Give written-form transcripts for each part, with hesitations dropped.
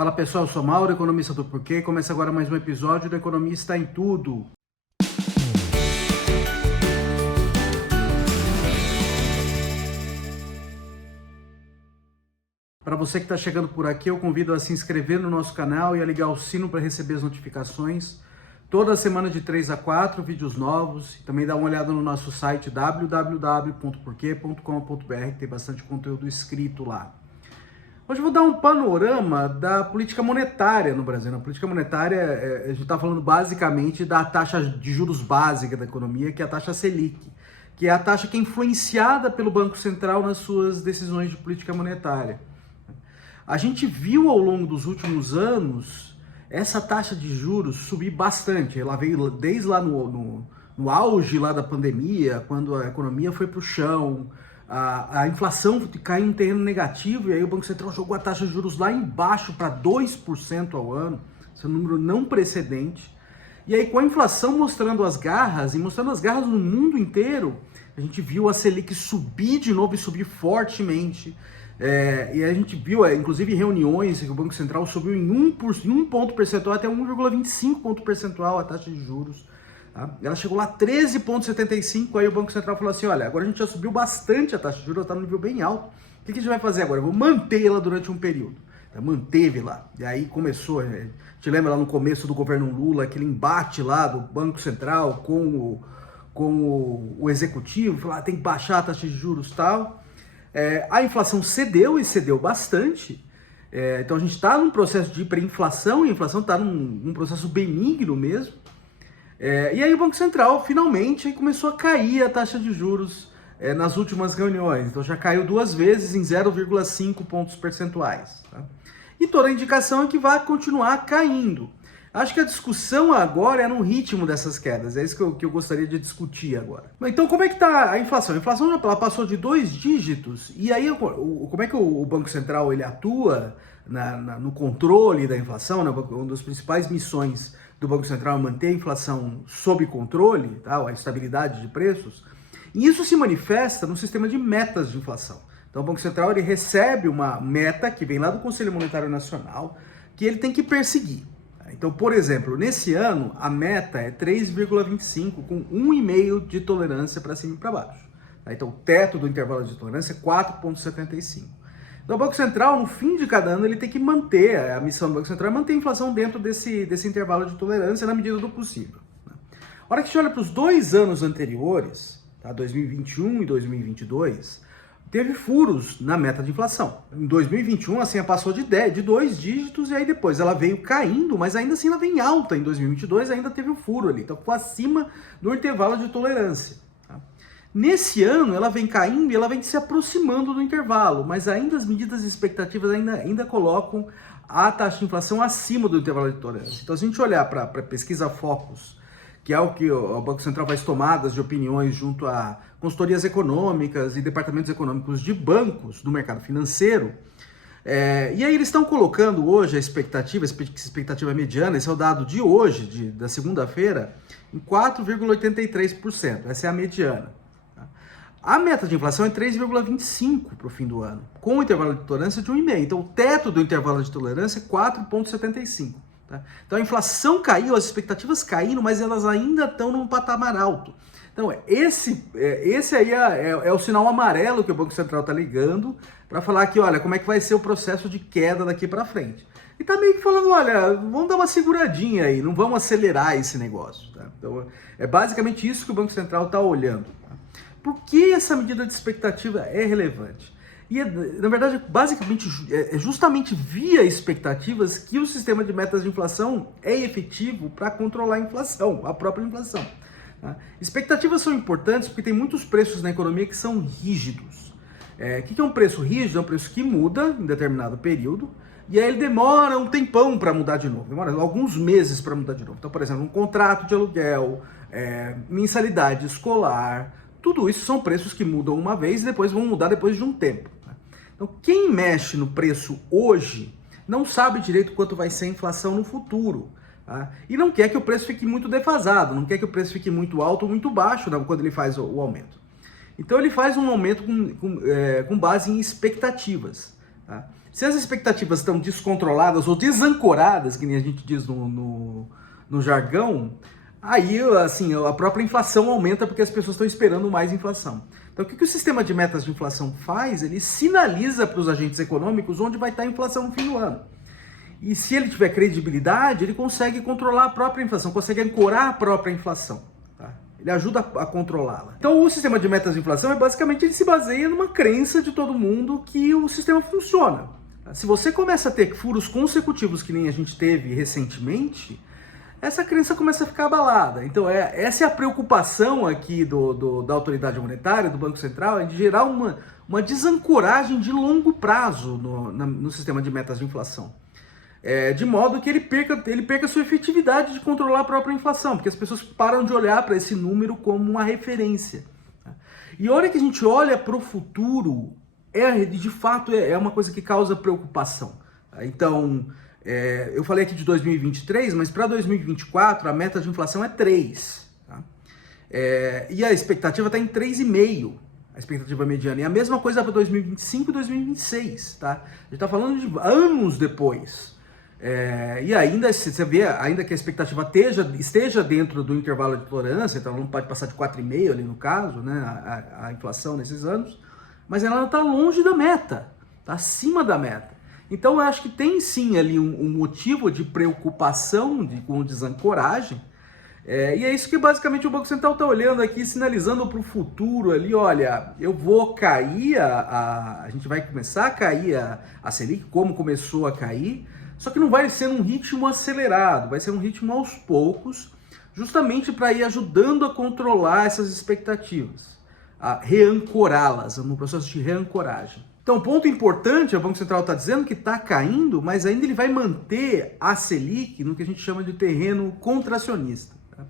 Fala pessoal, eu sou Mauro, economista do Porquê. Começa agora mais um episódio do Economista em Tudo. Para você que está chegando por aqui, eu convido a se inscrever no nosso canal e a ligar o sino para receber as notificações. Toda semana de 3 a 4, vídeos novos. E também dá uma olhada no nosso site www.porquê.com.br, que tem bastante conteúdo escrito lá. Hoje eu vou dar um panorama da política monetária no Brasil. Na política monetária, a gente está falando basicamente da taxa de juros básica da economia, que é a taxa Selic, que é a taxa que é influenciada pelo Banco Central nas suas decisões de política monetária. A gente viu ao longo dos últimos anos essa taxa de juros subir bastante. Ela veio desde lá no auge lá da pandemia, quando a economia foi para o chão, a inflação caiu em terreno negativo, e aí o Banco Central jogou a taxa de juros lá embaixo para 2% ao ano. Esse é um número não precedente. E aí, com a inflação mostrando as garras, e mostrando as garras no mundo inteiro, a gente viu a Selic subir de novo e subir fortemente. E a gente viu, inclusive, reuniões que o Banco Central subiu em 1 ponto percentual até 1,25 ponto percentual a taxa de juros. Tá? Ela chegou lá 13,75, aí o Banco Central falou assim, olha, agora a gente já subiu bastante a taxa de juros, está no nível bem alto. O que a gente vai fazer agora? Eu vou manter ela durante um período. Manteve lá. E aí começou, a gente lembra lá no começo do governo Lula, aquele embate lá do Banco Central com o executivo, falar tem que baixar a taxa de juros e tal. A inflação cedeu e cedeu bastante. Então a gente está num processo de hiperinflação, e a inflação está num processo benigno mesmo. E aí o Banco Central finalmente começou a cair a taxa de juros nas últimas reuniões. Então já caiu 2 vezes em 0,5 pontos percentuais. Tá? E toda a indicação é que vai continuar caindo. Acho que a discussão agora é no ritmo dessas quedas. É isso que eu gostaria de discutir agora. Então como é que está a inflação? A inflação ela passou de 2 dígitos. E aí como é que o Banco Central ele atua no controle da inflação? Né? Uma das principais missões do Banco Central é manter a inflação sob controle, tá? A estabilidade de preços. E isso se manifesta no sistema de metas de inflação. Então o Banco Central ele recebe uma meta que vem lá do Conselho Monetário Nacional, que ele tem que perseguir. Então, por exemplo, nesse ano, a meta é 3,25, com 1,5 de tolerância para cima e para baixo. Então, o teto do intervalo de tolerância é 4,75. Então, o Banco Central, no fim de cada ano, ele tem que manter, a missão do Banco Central é manter a inflação dentro desse intervalo de tolerância na medida do possível. A hora que a gente olha para os 2 anos anteriores, tá, 2021 e 2022, teve furos na meta de inflação. Em 2021, assim, ela passou de 2 dígitos e aí depois ela veio caindo, mas ainda assim ela vem alta. Em 2022 ainda teve um furo ali, então ficou acima do intervalo de tolerância. Tá? Nesse ano ela vem caindo e ela vem se aproximando do intervalo, mas ainda as medidas expectativas ainda colocam a taxa de inflação acima do intervalo de tolerância. Então se a gente olhar para a pesquisa Focus, que é o que o Banco Central faz tomadas de opiniões junto a consultorias econômicas e departamentos econômicos de bancos do mercado financeiro. E aí eles estão colocando hoje a expectativa mediana, esse é o dado de hoje, da segunda-feira, em 4,83%. Essa é a mediana. Tá? A meta de inflação é 3,25% para o fim do ano, com o intervalo de tolerância de 1,5%. Então o teto do intervalo de tolerância é 4,75%. Tá? Então a inflação caiu, as expectativas caíram, mas elas ainda estão num patamar alto. Então esse aí é o sinal amarelo que o Banco Central está ligando para falar que, olha, como é que vai ser o processo de queda daqui para frente. E tá meio que falando, olha, vamos dar uma seguradinha aí, não vamos acelerar esse negócio. Tá? Então é basicamente isso que o Banco Central está olhando. Tá? Por que essa medida de expectativa é relevante? E, na verdade, basicamente, é justamente via expectativas que o sistema de metas de inflação é efetivo para controlar a inflação, a própria inflação. Tá? Expectativas são importantes porque tem muitos preços na economia que são rígidos. O que é um preço rígido? É um preço que muda em determinado período e aí ele demora um tempão para mudar de novo, demora alguns meses para mudar de novo. Então, por exemplo, um contrato de aluguel, mensalidade escolar, tudo isso são preços que mudam uma vez e depois vão mudar depois de um tempo. Então, quem mexe no preço hoje não sabe direito quanto vai ser a inflação no futuro. Tá? E não quer que o preço fique muito defasado, não quer que o preço fique muito alto ou muito baixo, né, quando ele faz o aumento. Então, ele faz um aumento com base em expectativas. Tá? Se as expectativas estão descontroladas ou desancoradas, que nem a gente diz no jargão, aí assim, a própria inflação aumenta porque as pessoas estão esperando mais inflação. Então o que o sistema de metas de inflação faz? Ele sinaliza para os agentes econômicos onde vai estar a inflação no fim do ano. E se ele tiver credibilidade, ele consegue controlar a própria inflação, consegue ancorar a própria inflação. Tá? Ele ajuda a controlá-la. Então o sistema de metas de inflação basicamente ele se baseia numa crença de todo mundo que o sistema funciona. Se você começa a ter furos consecutivos que nem a gente teve recentemente, essa crença começa a ficar abalada. Então essa é a preocupação aqui da autoridade monetária, do Banco Central, é de gerar uma desancoragem de longo prazo no sistema de metas de inflação. De modo que ele perca sua efetividade de controlar a própria inflação, porque as pessoas param de olhar para esse número como uma referência. E a hora que a gente olha para o futuro, de fato é uma coisa que causa preocupação. Então, eu falei aqui de 2023, mas para 2024 a meta de inflação é 3. Tá? E a expectativa está em 3,5. A expectativa mediana. E a mesma coisa para 2025 e 2026. Tá? A gente está falando de anos depois. E ainda, você vê, ainda que a expectativa esteja dentro do intervalo de tolerância, então não pode passar de 4,5 ali no caso, né, a inflação nesses anos, mas ela está longe da meta, está acima da meta. Então eu acho que tem sim ali um motivo de preocupação com desancoragem, e é isso que basicamente o Banco Central está olhando aqui, sinalizando para o futuro ali, olha, eu vou cair, a gente vai começar a cair a Selic, como começou a cair, só que não vai ser num ritmo acelerado, vai ser um ritmo aos poucos, justamente para ir ajudando a controlar essas expectativas, a reancorá-las, no processo de reancoragem. Então, ponto importante, o Banco Central está dizendo que está caindo, mas ainda ele vai manter a Selic no que a gente chama de terreno contracionista. Tá?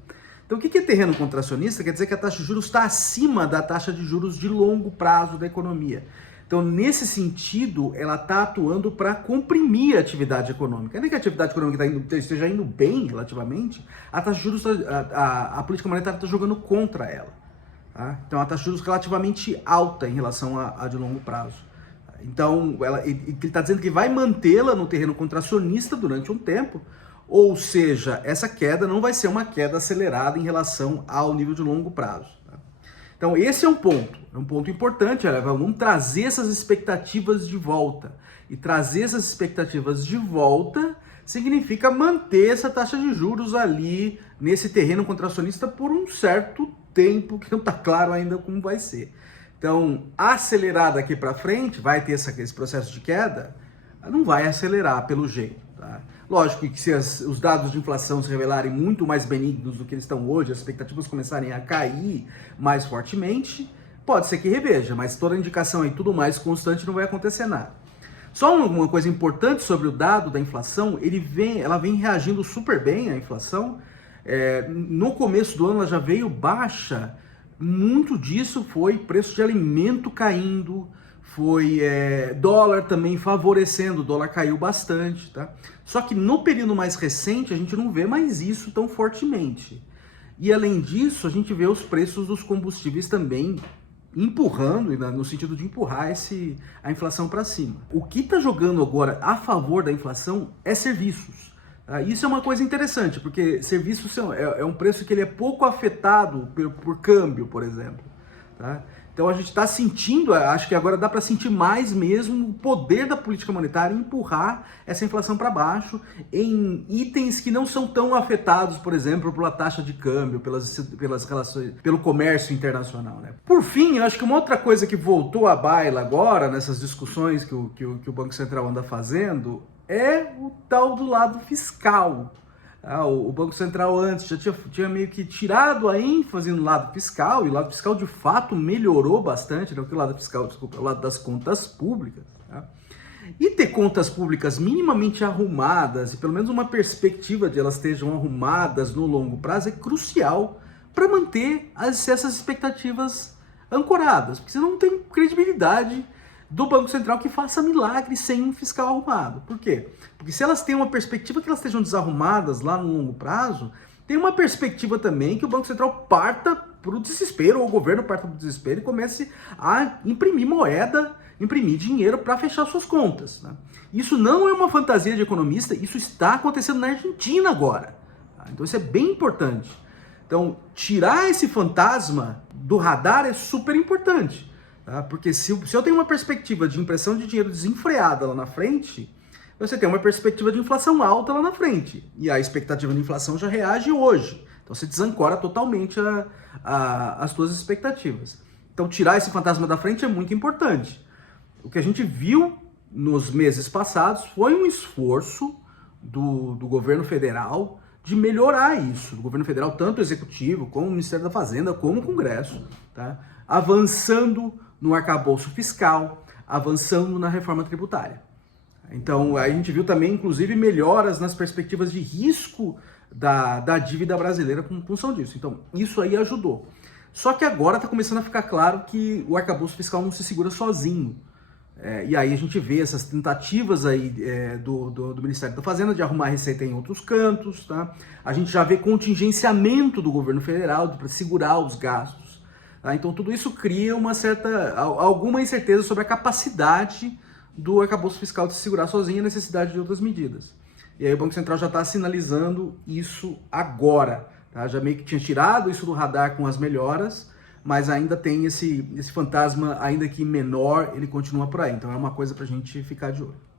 Então, o que é terreno contracionista? Quer dizer que a taxa de juros está acima da taxa de juros de longo prazo da economia. Então, nesse sentido, ela está atuando para comprimir a atividade econômica. Ainda que a atividade econômica esteja indo bem relativamente, a taxa de juros, a política monetária está jogando contra ela. Tá? Então, a taxa de juros relativamente alta em relação a de longo prazo. Então, ele está dizendo que vai mantê-la no terreno contracionista durante um tempo, ou seja, essa queda não vai ser uma queda acelerada em relação ao nível de longo prazo. Tá? Então, esse é um ponto importante. Olha, vamos trazer essas expectativas de volta. E trazer essas expectativas de volta significa manter essa taxa de juros ali nesse terreno contracionista por um certo tempo, que não está claro ainda como vai ser. Então, acelerar daqui para frente, vai ter esse processo de queda? Não vai acelerar pelo jeito. Tá? Lógico que se os dados de inflação se revelarem muito mais benignos do que eles estão hoje, as expectativas começarem a cair mais fortemente, pode ser que reveja, mas toda indicação e tudo mais constante não vai acontecer nada. Só uma coisa importante sobre o dado da inflação, ela vem reagindo super bem, a inflação. No começo do ano ela já veio baixa. Muito disso foi preço de alimento caindo, foi dólar também favorecendo, o dólar caiu bastante, tá? Só que no período mais recente a gente não vê mais isso tão fortemente. E além disso, a gente vê os preços dos combustíveis também empurrando, no sentido de empurrar a inflação para cima. O que está jogando agora a favor da inflação é serviços. Isso é uma coisa interessante, porque serviços é um preço que ele é pouco afetado por câmbio, por exemplo. Tá? Então a gente está sentindo, acho que agora dá para sentir mais mesmo o poder da política monetária em empurrar essa inflação para baixo em itens que não são tão afetados, por exemplo, pela taxa de câmbio, pelas relações, pelo comércio internacional. Né? Por fim, eu acho que uma outra coisa que voltou à baila agora, nessas discussões que o Banco Central anda fazendo, é o tal do lado fiscal. O Banco Central antes já tinha meio que tirado a ênfase no lado fiscal, e o lado fiscal de fato melhorou bastante, não que o lado fiscal, desculpa, o lado das contas públicas. Tá? E ter contas públicas minimamente arrumadas, e pelo menos uma perspectiva de elas estejam arrumadas no longo prazo, é crucial para manter essas expectativas ancoradas, porque você não tem credibilidade do Banco Central que faça milagre sem um fiscal arrumado. Por quê? Porque se elas têm uma perspectiva que elas estejam desarrumadas lá no longo prazo, tem uma perspectiva também que o Banco Central parta para o desespero, ou o governo parta para o desespero e comece a imprimir moeda imprimir dinheiro para fechar suas contas. Né? Isso não é uma fantasia de economista, isso está acontecendo na Argentina agora. Tá? Então isso é bem importante. Então, tirar esse fantasma do radar é super importante. Tá? Porque se eu tenho uma perspectiva de impressão de dinheiro desenfreada lá na frente, você tem uma perspectiva de inflação alta lá na frente. E a expectativa de inflação já reage hoje. Então você desancora totalmente as suas expectativas. Então tirar esse fantasma da frente é muito importante. O que a gente viu nos meses passados foi um esforço do governo federal de melhorar isso. Do governo federal, tanto o executivo, como o Ministério da Fazenda, como o Congresso. Tá? Avançando no arcabouço fiscal, avançando na reforma tributária. Então, a gente viu também, inclusive, melhoras nas perspectivas de risco da dívida brasileira com função disso. Então, isso aí ajudou. Só que agora está começando a ficar claro que o arcabouço fiscal não se segura sozinho. E aí a gente vê essas tentativas aí do Ministério da Fazenda de arrumar receita em outros cantos. Tá? A gente já vê contingenciamento do governo federal para segurar os gastos. Tá? Então, tudo isso cria alguma incerteza sobre a capacidade do arcabouço fiscal de se segurar sozinho e a necessidade de outras medidas. E aí o Banco Central já está sinalizando isso agora. Tá? Já meio que tinha tirado isso do radar com as melhoras, mas ainda tem esse fantasma, ainda que menor, ele continua por aí. Então é uma coisa para a gente ficar de olho.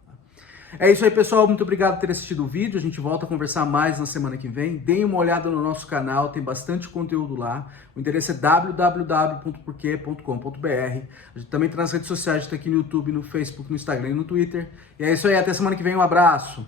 É isso aí, pessoal. Muito obrigado por ter assistido o vídeo. A gente volta a conversar mais na semana que vem. Deem uma olhada no nosso canal, tem bastante conteúdo lá. O endereço é www.porquê.com.br. A gente também está nas redes sociais, a gente está aqui no YouTube, no Facebook, no Instagram e no Twitter. E é isso aí, até semana que vem. Um abraço.